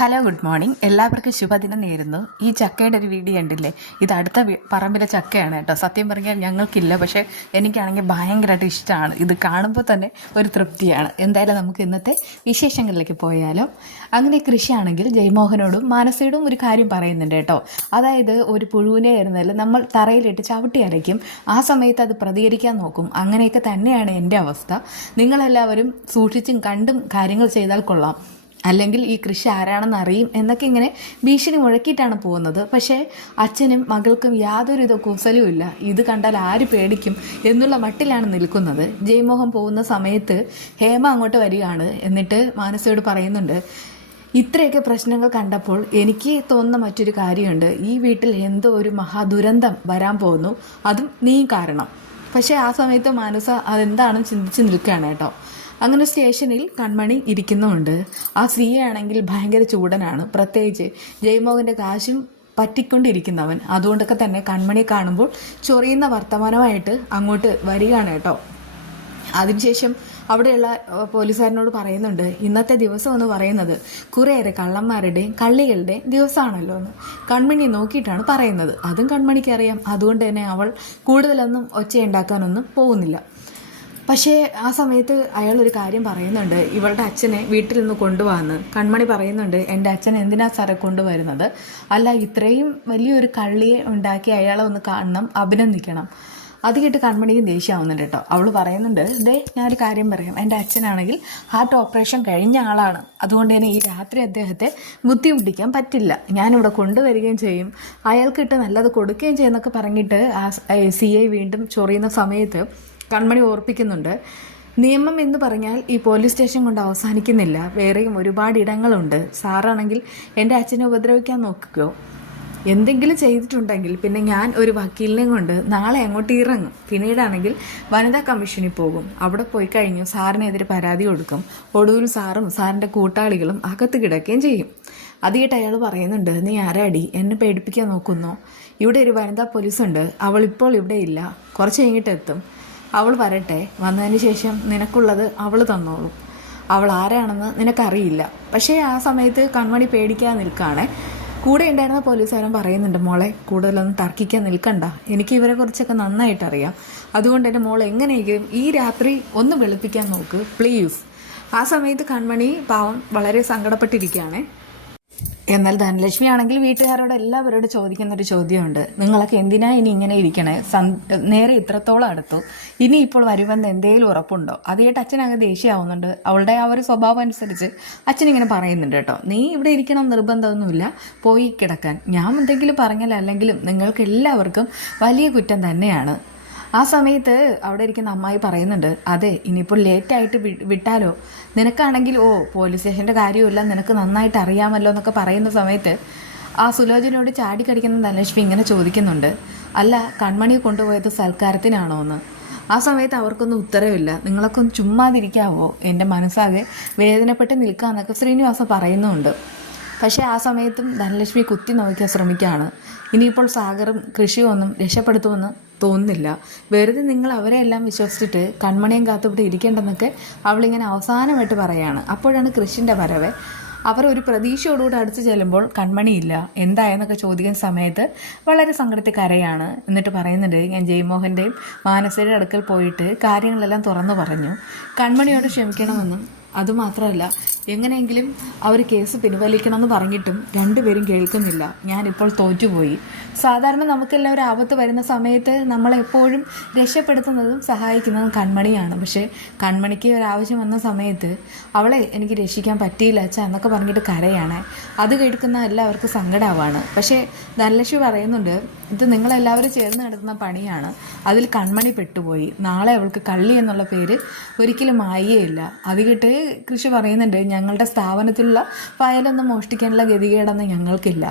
Hello, good morning. എല്ലാവർക്കും ശുഭദിനം നേരുന്നു. ഈ ചക്കയുടെ ഒരു വീഡിയോ ഉണ്ടില്ലേ, ഇത് അടുത്ത പറമ്പിലെ ചക്കയാണ് കേട്ടോ. സത്യം പറഞ്ഞാൽ ഞങ്ങൾക്കില്ല, പക്ഷേ എനിക്കാണെങ്കിൽ ഭയങ്കരമായിട്ട് ഇഷ്ടമാണ്. ഇത് കാണുമ്പോൾ തന്നെ ഒരു തൃപ്തിയാണ്. എന്തായാലും നമുക്ക് ഇന്നത്തെ വിശേഷങ്ങളിലേക്ക് പോയാലോ. അങ്ങനെ കൃഷിയാണെങ്കിൽ ജയമോഹനോടും മാനസയോടും ഒരു കാര്യം പറയുന്നുണ്ട് കേട്ടോ. അതായത് ഒരു പുഴുവിനെ ആയിരുന്നാലും നമ്മൾ തറയിലിട്ട് ചവിട്ടി അരയ്ക്കും, ആ സമയത്ത് അത് പ്രതികരിക്കാൻ നോക്കും. അങ്ങനെയൊക്കെ തന്നെയാണ് എൻ്റെ അവസ്ഥ. നിങ്ങളെല്ലാവരും സൂക്ഷിച്ചും കണ്ടും കാര്യങ്ങൾ ചെയ്താൽ കൊള്ളാം, അല്ലെങ്കിൽ ഈ കൃഷി ആരാണെന്ന് അറിയും എന്നൊക്കെ ഇങ്ങനെ ഭീഷണി മുഴക്കിയിട്ടാണ് പോകുന്നത്. പക്ഷേ അച്ഛനും മകൾക്കും യാതൊരു കുസലും ഇല്ല. ഇത് കണ്ടാൽ ആര് പേടിക്കും എന്നുള്ള മട്ടിലാണ് നിൽക്കുന്നത്. ജയമോഹൻ പോകുന്ന സമയത്ത് ഹേമ അങ്ങോട്ട് വരികയാണ്. എന്നിട്ട് മാനസയോട് പറയുന്നുണ്ട്, ഇത്രയൊക്കെ പ്രശ്നങ്ങൾ കണ്ടപ്പോൾ എനിക്ക് തോന്നുന്ന മറ്റൊരു കാര്യമുണ്ട്. ഈ വീട്ടിൽ എന്തോ ഒരു മഹാദുരന്തം വരാൻ പോകുന്നു, അതും നീ കാരണം. പക്ഷേ ആ സമയത്ത് മാനസ അതെന്താണെന്ന് ചിന്തിച്ച് നിൽക്കുകയാണ് കേട്ടോ. അങ്ങനെ സ്റ്റേഷനിൽ കൺമണി ഇരിക്കുന്നുമുണ്ട്. ആ സി ആണെങ്കിൽ ഭയങ്കര ചൂടനാണ്, പ്രത്യേകിച്ച് ജയമോഹൻ്റെ കാശും പറ്റിക്കൊണ്ടിരിക്കുന്നവൻ. അതുകൊണ്ടൊക്കെ തന്നെ കൺമണിയെ കാണുമ്പോൾ ചൊറിയുന്ന വർത്തമാനമായിട്ട് അങ്ങോട്ട് വരികയാണ് കേട്ടോ. അതിനുശേഷം അവിടെയുള്ള പോലീസുകാരനോട് പറയുന്നുണ്ട്, ഇന്നത്തെ ദിവസം എന്ന് പറയുന്നത് കുറേയേറെ കള്ളന്മാരുടെയും കള്ളികളുടെയും ദിവസമാണല്ലോ എന്ന്. കൺമണി നോക്കിയിട്ടാണ് പറയുന്നത്. അതും കൺമണിക്ക് അറിയാം. അതുകൊണ്ട് തന്നെ അവൾ കൂടുതലൊന്നും ഒച്ചയുണ്ടാക്കാനൊന്നും പോകുന്നില്ല. പക്ഷേ ആ സമയത്ത് അയാൾ ഒരു കാര്യം പറയുന്നുണ്ട്, ഇവളുടെ അച്ഛനെ വീട്ടിൽ നിന്ന് കൊണ്ടുപോകാമെന്ന്. കൺമണി പറയുന്നുണ്ട്, എൻ്റെ അച്ഛൻ എന്തിനാ സാറെ കൊണ്ടുവരുന്നത്? അല്ല, ഇത്രയും വലിയൊരു കള്ളിയെ ഉണ്ടാക്കി അയാളെ ഒന്ന് കാണണം, അഭിനന്ദിക്കണം. അത് കേട്ട് കൺമണിക്ക് ദേഷ്യമാവുന്നുണ്ട് കേട്ടോ. അവൾ പറയുന്നുണ്ട്, ഞാനൊരു കാര്യം പറയാം, എൻ്റെ അച്ഛനാണെങ്കിൽ ഹാർട്ട് ഓപ്പറേഷൻ കഴിഞ്ഞ ആളാണ്. അതുകൊണ്ട് തന്നെ ഈ രാത്രി അദ്ദേഹത്തെ ബുദ്ധിമുട്ടിക്കാൻ പറ്റില്ല. ഞാനിവിടെ കൊണ്ടുവരികയും ചെയ്യും, അയാൾക്കിട്ട് നല്ലത് കൊടുക്കുകയും ചെയ്യുന്നൊക്കെ പറഞ്ഞിട്ട് ആ CI വീണ്ടും ചൊറിയുന്ന സമയത്ത് കൺമണി ഓർപ്പിക്കുന്നുണ്ട്, നിയമം എന്ന് പറഞ്ഞാൽ ഈ പോലീസ് സ്റ്റേഷൻ കൊണ്ട് അവസാനിക്കുന്നില്ല, വേറെയും ഒരുപാട് ഇടങ്ങളുണ്ട്. സാറാണെങ്കിൽ എൻ്റെ അച്ഛനെ ഉപദ്രവിക്കാൻ നോക്കുകയോ എന്തെങ്കിലും ചെയ്തിട്ടുണ്ടെങ്കിൽ പിന്നെ ഞാൻ ഒരു വക്കീലിനെയും കൊണ്ട് നാളെ അങ്ങോട്ട് ഇറങ്ങും. പിന്നീടാണെങ്കിൽ വനിതാ കമ്മീഷനിൽ പോകും. അവിടെ പോയി കഴിഞ്ഞു സാറിനെതിരെ പരാതി കൊടുക്കും. ഒടുവിൽ സാറും സാറിൻ്റെ കൂട്ടാളികളും അകത്ത് കിടക്കുകയും ചെയ്യും. അത് കേട്ട് അയാൾ പറയുന്നുണ്ട്, നീ ആരാടി എന്നെ പേടിപ്പിക്കാൻ നോക്കുന്നോ? ഇവിടെ ഒരു വനിതാ പോലീസുണ്ട്, അവൾ ഇപ്പോൾ ഇവിടെ ഇല്ല, കുറച്ച് കഴിഞ്ഞിട്ട് എത്തും. അവൾ വരട്ടെ, വന്നതിന് ശേഷം നിനക്കുള്ളത് അവൾ തന്നോളും. അവൾ ആരാണെന്ന് നിനക്കറിയില്ല. പക്ഷേ ആ സമയത്ത് കൺമണി പേടിക്കാൻ നിൽക്കുകയാണ്. കൂടെ ഉണ്ടായിരുന്ന പോലീസുകാരൻ പറയുന്നുണ്ട്, മോളെ കൂടുതലൊന്നും തർക്കിക്കാൻ നിൽക്കണ്ട, എനിക്ക് ഇവരെ കുറിച്ചൊക്കെ നന്നായിട്ടറിയാം. അതുകൊണ്ട് എൻ്റെ മോൾ എങ്ങനെയെങ്കിലും ഈ രാത്രി ഒന്ന് വെളുപ്പിക്കാൻ നോക്ക് പ്ലീസ്. ആ സമയത്ത് കൺമണി പാവം വളരെ സങ്കടപ്പെട്ടിരിക്കുകയാണ്. എന്നാൽ ധനലക്ഷ്മി ആണെങ്കിൽ വീട്ടുകാരോട് എല്ലാവരോടും ചോദിക്കുന്നൊരു ചോദ്യമുണ്ട്, നിങ്ങളൊക്കെ എന്തിനാ ഇനി ഇങ്ങനെ ഇരിക്കണേ? നേരെ ഇത്രത്തോളം അടുത്തു, ഇനി ഇപ്പോൾ വരുമെന്ന് എന്തെങ്കിലും ഉറപ്പുണ്ടോ? അത് കേട്ട് അച്ഛനങ്ങ് ദേഷ്യമാവുന്നുണ്ട്. അവളുടെ ആ ഒരു സ്വഭാവം അനുസരിച്ച് അച്ഛനിങ്ങനെ പറയുന്നുണ്ട് കേട്ടോ, നീ ഇവിടെ ഇരിക്കണം നിർബന്ധമൊന്നുമില്ല, പോയി കിടക്കാൻ. ഞാൻ എന്തെങ്കിലും പറഞ്ഞാൽ അല്ലെങ്കിലും നിങ്ങൾക്ക് എല്ലാവർക്കും വലിയ കുറ്റം തന്നെയാണ്. ആ സമയത്ത് അവിടെ ഇരിക്കുന്ന അമ്മായി പറയുന്നുണ്ട്, അതെ ഇനിയിപ്പോൾ ലേറ്റായിട്ട് വിട്ടാലോ? നിനക്കാണെങ്കിൽ പോലീസ് സ്റ്റേഷൻ്റെ കാര്യമില്ല, നിനക്ക് നന്നായിട്ട് അറിയാമല്ലോ എന്നൊക്കെ പറയുന്ന സമയത്ത് ആ സുലോചനയോട് ചാടിക്കടിക്കുന്ന ധനലക്ഷ്മി ഇങ്ങനെ ചോദിക്കുന്നുണ്ട്, അല്ല കൺമണിയെ കൊണ്ടുപോയത് സൽക്കാരത്തിനാണോ എന്ന്. ആ സമയത്ത് അവർക്കൊന്നും ഉത്തരവില്ല. നിങ്ങളൊക്കെ ഒന്ന് ചുമ്മാതിരിക്കാവോ, എൻ്റെ മനസ്സാകെ വേദനപ്പെട്ട് നിൽക്കാമെന്നൊക്കെ ശ്രീനിവാസ പറയുന്നുമുണ്ട്. പക്ഷേ ആ സമയത്തും ധനലക്ഷ്മി കുത്തി നോക്കാൻ ശ്രമിക്കുകയാണ്. ഇനിയിപ്പോൾ സാഗറും കൃഷിയും ഒന്നും രക്ഷപ്പെടുത്തുമെന്ന് തോന്നുന്നില്ല. വെറുതെ നിങ്ങൾ അവരെല്ലാം വിശ്വസിച്ചിട്ട് കൺമണിയും കാത്തുവിടെ ഇരിക്കേണ്ടെന്നൊക്കെ അവളിങ്ങനെ അവസാനമായിട്ട് പറയുകയാണ്. അപ്പോഴാണ് കൃഷിൻ്റെ വരവ്. അവർ ഒരു പ്രതീക്ഷയോടുകൂടി അടുത്ത് ചെല്ലുമ്പോൾ കൺമണിയില്ല. എന്തായെന്നൊക്കെ ചോദിക്കുന്ന സമയത്ത് വളരെ സങ്കടത്തിൽ കരയാണ്. എന്നിട്ട് പറയുന്നുണ്ട്, ഞാൻ ജയമോഹൻ്റെയും മാനസയുടെ അടുക്കൽ പോയിട്ട് കാര്യങ്ങളെല്ലാം തുറന്നു പറഞ്ഞു, കൺമണിയോട് ക്ഷമിക്കണമെന്നും അതുമാത്രമല്ല എങ്ങനെയെങ്കിലും അവർ കേസ് പിൻവലിക്കണമെന്ന് പറഞ്ഞിട്ടും രണ്ടുപേരും കേൾക്കുന്നില്ല. ഞാനിപ്പോൾ തോറ്റുപോയി. സാധാരണ നമുക്കെല്ലാം ഒരു ആപത്ത് വരുന്ന സമയത്ത് നമ്മളെപ്പോഴും രക്ഷപ്പെടുത്തുന്നതും സഹായിക്കുന്നതും കൺമണിയാണ്. പക്ഷേ കൺമണിക്ക് ഒരാവശ്യം വന്ന സമയത്ത് അവളെ എനിക്ക് രക്ഷിക്കാൻ പറ്റിയില്ല അച്ഛാ എന്നൊക്കെ പറഞ്ഞിട്ട് കരയാണ്. അത് കേൾക്കുന്ന എല്ലാവർക്കും സങ്കടമാവാണ്. പക്ഷേ ധനലക്ഷ്മി പറയുന്നുണ്ട്, ഇത് നിങ്ങളെല്ലാവരും ചേർന്ന് നടത്തുന്ന പണിയാണ്, അതിൽ കൺമണി പെട്ടുപോയി. നാളെ അവൾക്ക് കള്ളി എന്നുള്ള പേര് ഒരിക്കലും ആയേയില്ല. അത് കേട്ട് കൃഷി പറയുന്നുണ്ട്, ഞങ്ങളുടെ സ്ഥാപനത്തിലുള്ള ഫയലൊന്നും മോഷ്ടിക്കാനുള്ള ഗതികേടൊന്നും ഞങ്ങൾക്കില്ല.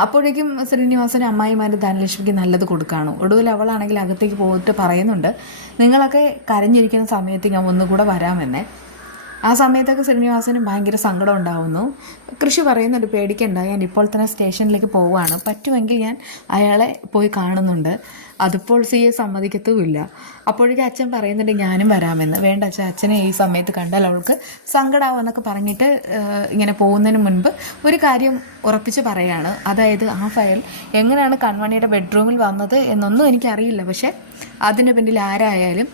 അപ്പോഴേക്കും ശ്രീനിവാസനും അമ്മായിമാർ ധനലക്ഷ്മിക്ക് നല്ലത് കൊടുക്കുകയാണ്. ഒടുവിൽ അവളാണെങ്കിൽ അകത്തേക്ക് പോയിട്ട് പറയുന്നുണ്ട്, നിങ്ങളൊക്കെ കരഞ്ഞിരിക്കുന്ന സമയത്ത് ഞാൻ ഒന്നുകൂടെ വരാമെന്നേ. ആ സമയത്തൊക്കെ ശ്രീനിവാസന് ഭയങ്കര സങ്കടം ഉണ്ടാവുന്നു. കൃഷി പറയുന്നുണ്ട്, പേടിക്കണ്ട, ഞാൻ ഇപ്പോൾ തന്നെ സ്റ്റേഷനിലേക്ക് പോവുകയാണ്, പറ്റുമെങ്കിൽ ഞാൻ അയാളെ പോയി കാണുന്നുണ്ട്. അതിപ്പോൾ സിയെ സമ്മതിക്കത്തുമില്ല. അപ്പോഴേക്കും അച്ഛൻ പറയുന്നുണ്ട് ഞാനും വരാമെന്ന്. വേണ്ട അച്ഛൻ, അച്ഛനെ ഈ സമയത്ത് കണ്ടാൽ അവൾക്ക് സങ്കടമാവെന്നൊക്കെ പറഞ്ഞിട്ട് ഇങ്ങനെ പോകുന്നതിന് മുൻപ് ഒരു കാര്യം ഉറപ്പിച്ച് പറയുകയാണ്. അതായത് ആ ഫയൽ എങ്ങനെയാണ് കൺമണിയുടെ ബെഡ്റൂമിൽ വന്നത് എന്നൊന്നും എനിക്കറിയില്ല, പക്ഷേ അതിന് പിന്നിൽ ആരായാലും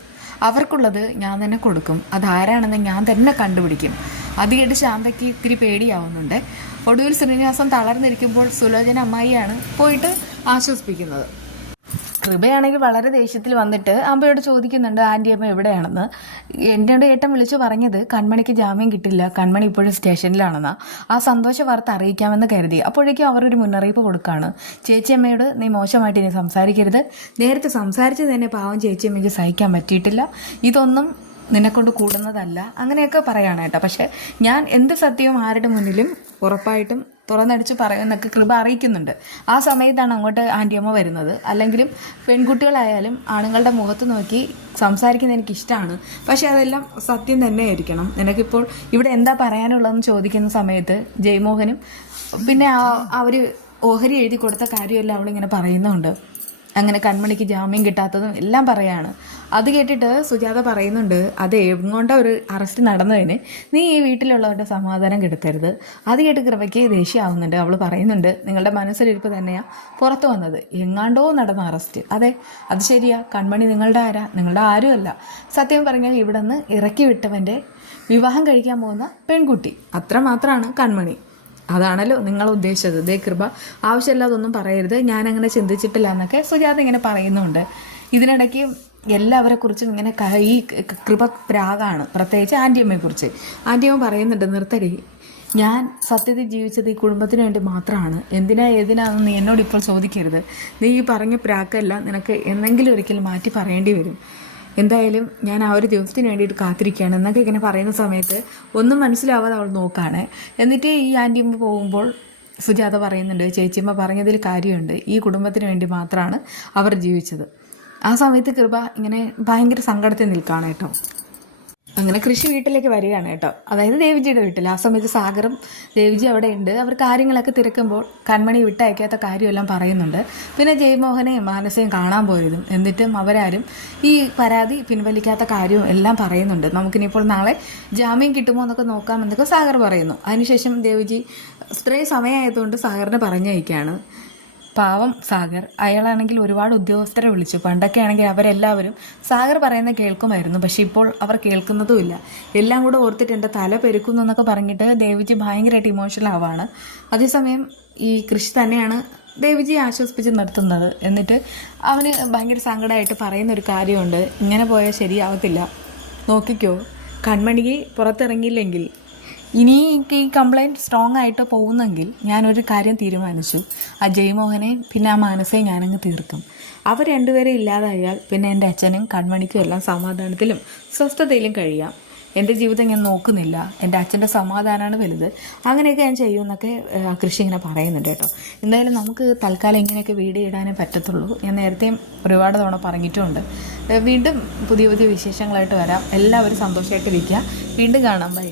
അവർക്കുള്ളത് ഞാൻ തന്നെ കൊടുക്കും, അതാരാണെന്ന് ഞാൻ തന്നെ കണ്ടുപിടിക്കും. അത് കേട്ട് ശാന്തയ്ക്ക് ഇത്തിരി പേടിയാവുന്നുണ്ട്. ഒടുവിൽ ശ്രീനിവാസൻ തളർന്നിരിക്കുമ്പോൾ സുലോചന അമ്മായിയാണ് പോയിട്ട് ആശ്വസിപ്പിക്കുന്നത്. കൃപയാണെങ്കിൽ വളരെ ദേഷ്യത്തിൽ വന്നിട്ട് അമ്മയോട് ചോദിക്കുന്നുണ്ട് ആൻറ്റി അമ്മ എവിടെയാണെന്ന്. എന്നോട് ഏട്ടൻ വിളിച്ചു പറഞ്ഞത് കൺമണിക്ക് ജാമ്യം കിട്ടില്ല, കൺമണി ഇപ്പോഴും സ്റ്റേഷനിലാണെന്നാ. ആ സന്തോഷ വാർത്ത അറിയിക്കാമെന്ന് കരുതി. അപ്പോഴേക്കും അവരൊരു മുന്നറിയിപ്പ് കൊടുക്കുകയാണ്. ചേച്ചിയമ്മയോട് നീ മോശമായിട്ട് ഇനി സംസാരിക്കരുത്, നേരത്തെ സംസാരിച്ച് തന്നെ പാവം ചേച്ചിയമ്മയ്ക്ക് സഹിക്കാൻ പറ്റിയിട്ടില്ല, ഇതൊന്നും നിന്നെക്കൊണ്ട് കൂടുന്നതല്ല, അങ്ങനെയൊക്കെ പറയാണ് കേട്ടോ. പക്ഷെ ഞാൻ എന്ത് സത്യവും ആരുടെ മുന്നിലും ഉറപ്പായിട്ടും തുറന്നടിച്ച് പറയുമെന്നൊക്കെ കൃപ അറിയിക്കുന്നുണ്ട്. ആ സമയത്താണ് അങ്ങോട്ട് ആൻറ്റിയമ്മ വരുന്നത്. അല്ലെങ്കിലും പെൺകുട്ടികളായാലും ആണുങ്ങളുടെ മുഖത്ത് നോക്കി സംസാരിക്കുന്നത് എനിക്കിഷ്ടമാണ്, പക്ഷെ അതെല്ലാം സത്യം തന്നെ ആയിരിക്കണം. നിനക്കിപ്പോൾ ഇവിടെ എന്താ പറയാനുള്ളതെന്ന് ചോദിക്കുന്ന സമയത്ത് ജയമോഹനും പിന്നെ അവർ ഓഹരി എഴുതി കൊടുത്ത കാര്യമെല്ലാം അവളിങ്ങനെ പറയുന്നുണ്ട്. അങ്ങനെ കൺമണിക്ക് ജാമ്യം കിട്ടാത്തതും എല്ലാം പറയാണ്. അത് കേട്ടിട്ട് സുജാത പറയുന്നുണ്ട്, അത് എങ്ങോണ്ട ഒരു അറസ്റ്റ് നടന്നതിന് നീ ഈ വീട്ടിലുള്ളവരുടെ സമാധാനം കെടുത്തരുത്. അത് കേട്ട് കൃപയ്ക്ക് ദേഷ്യമാവുന്നുണ്ട്. അവൾ പറയുന്നുണ്ട്, നിങ്ങളുടെ മനസ്സിലിരിപ്പ് തന്നെയാണ് പുറത്തു വന്നത്, എങ്ങാണ്ടോ നടന്ന അറസ്റ്റ്. അതെ, അത് ശരിയാ, കൺമണി നിങ്ങളുടെ ആരാ? നിങ്ങളുടെ ആരുമല്ല. സത്യം പറഞ്ഞാൽ ഇവിടെ നിന്ന് ഇറക്കി വിട്ടവൻ്റെ വിവാഹം കഴിക്കാൻ പോകുന്ന പെൺകുട്ടി, അത്ര മാത്രമാണ് കൺമണി. അതാണല്ലോ നിങ്ങൾ ഉദ്ദേശിച്ചത്. ദേ കൃപ, ആവശ്യമില്ലാതൊന്നും പറയരുത്, ഞാനങ്ങനെ ചിന്തിച്ചിട്ടില്ല എന്നൊക്കെ സുജാത ഇങ്ങനെ പറയുന്നുണ്ട്. ഇതിനിടയ്ക്ക് എല്ലാവരെ കുറിച്ചും ഇങ്ങനെ ഈ കൃപ പ്രാഗാണ്, പ്രത്യേകിച്ച് ആൻറ്റിയമ്മയെക്കുറിച്ച്. ആൻറ്റിയമ്മ പറയുന്നുണ്ട്, നിർത്തടി, ഞാൻ സത്യത്തിൽ ജീവിച്ചത് ഈ കുടുംബത്തിന് വേണ്ടി മാത്രമാണ്, എന്തിനാ ഏതിനാണെന്ന് നീ എന്നോട് ഇപ്പോൾ ചോദിക്കരുത്. നീ ഈ പറഞ്ഞ പ്രാക്കെല്ലാം നിനക്ക് എന്തെങ്കിലും ഒരിക്കൽ മാറ്റി പറയേണ്ടി വരും. എന്തായാലും ഞാൻ ആ ഒരു ദിവസത്തിന് വേണ്ടിയിട്ട് കാത്തിരിക്കുകയാണ് എന്നൊക്കെ ഇങ്ങനെ പറയുന്ന സമയത്ത് ഒന്നും മനസ്സിലാവാതെ അവൾ നോക്കുകയാണ്. എന്നിട്ട് ഈ ആൻറ്റിയമ്മ പോകുമ്പോൾ സുജാത പറയുന്നുണ്ട്, ചേച്ചിയമ്മ പറഞ്ഞതിൽ കാര്യമുണ്ട്, ഈ കുടുംബത്തിന് വേണ്ടി മാത്രമാണ് അവർ ജീവിച്ചത്. ആ സമയത്ത് കൃപ ഇങ്ങനെ ഭയങ്കര സങ്കടത്തിൽ നിൽക്കുകയാണ് കേട്ടോ. അങ്ങനെ കൃഷി വീട്ടിലേക്ക് വരികയാണ് കേട്ടോ, അതായത് ദേവിജിയുടെ വീട്ടിൽ. ആ സമയത്ത് സാഗറും ദേവിജി അവിടെ ഉണ്ട്. അവർ കാര്യങ്ങളൊക്കെ തിരക്കുമ്പോൾ കൺമണി വിട്ടയക്കാത്ത കാര്യമെല്ലാം പറയുന്നുണ്ട്. പിന്നെ ജയമോഹനെയും മാനസയും കാണാൻ പോയതും എന്നിട്ടും അവരാരും ഈ പരാതി പിൻവലിക്കാത്ത കാര്യവും എല്ലാം പറയുന്നുണ്ട്. നമുക്കിനിപ്പോൾ നാളെ ജാമ്യം കിട്ടുമോ എന്നൊക്കെ നോക്കാമെന്നൊക്കെ സാഗർ പറയുന്നു. അതിനുശേഷം ദേവിജി ഇത്രയും സമയമായതുകൊണ്ട് സാഗറിനെ പറഞ്ഞയക്കുകയാണ്. പാവം സാഗർ, അയാളാണെങ്കിൽ ഒരുപാട് ഉദ്യോഗസ്ഥരെ വിളിച്ചു. പണ്ടൊക്കെ ആണെങ്കിൽ അവരെല്ലാവരും സാഗർ പറയുന്ന കേൾക്കുമായിരുന്നു, പക്ഷെ ഇപ്പോൾ അവർ കേൾക്കുന്നതുമില്ല. എല്ലാം കൂടെ ഓർത്തിട്ട് എൻ്റെ തല പെരുക്കുന്നു എന്നൊക്കെ പറഞ്ഞിട്ട് ദേവിജി ഭയങ്കരമായിട്ട് ഇമോഷണൽ ആവാണ്. അതേസമയം ഈ കൃഷി തന്നെയാണ് ദേവിജിയെ ആശ്വസിപ്പിച്ച് നിർത്തുന്നത്. എന്നിട്ട് അവന് ഭയങ്കര സങ്കടമായിട്ട് പറയുന്നൊരു കാര്യമുണ്ട്, ഇങ്ങനെ പോയാൽ ശരിയാവത്തില്ല, നോക്കിക്കോ, കൺമണിക്ക് പുറത്തിറങ്ങിയില്ലെങ്കിൽ ഇനി ഈ കംപ്ലൈൻറ്റ് സ്ട്രോങ് ആയിട്ട് പോകുന്നെങ്കിൽ ഞാനൊരു കാര്യം തീരുമാനിച്ചു, ആ ജയമോഹനെ പിന്നെ ആ മാനസയെ ഞാനങ്ങ് തീർക്കും. അവർ രണ്ടുപേരെ ഇല്ലാതായാൽ പിന്നെ എൻ്റെ അച്ഛനും കൺമണിക്കും എല്ലാം സമാധാനത്തിലും സ്വസ്ഥതയിലും കഴിയാം. എൻ്റെ ജീവിതം ഞാൻ നോക്കുന്നില്ല, എൻ്റെ അച്ഛൻ്റെ സമാധാനമാണ് വലുത്, അങ്ങനെയൊക്കെ ഞാൻ ചെയ്യുമെന്നൊക്കെ കൃഷി ഇങ്ങനെ പറയുന്നുണ്ട് കേട്ടോ. എന്തായാലും നമുക്ക് തൽക്കാലം ഇങ്ങനെയൊക്കെ വീഡിയോ ഇടാനേ പറ്റത്തുള്ളൂ. ഞാൻ നേരത്തെയും ഒരുപാട് തവണ പറഞ്ഞിട്ടുമുണ്ട്. വീണ്ടും പുതിയ പുതിയ വിശേഷങ്ങളായിട്ട് വരാം. എല്ലാവരും സന്തോഷമായിട്ടിരിക്കുക. വീണ്ടും കാണാം. ബൈ.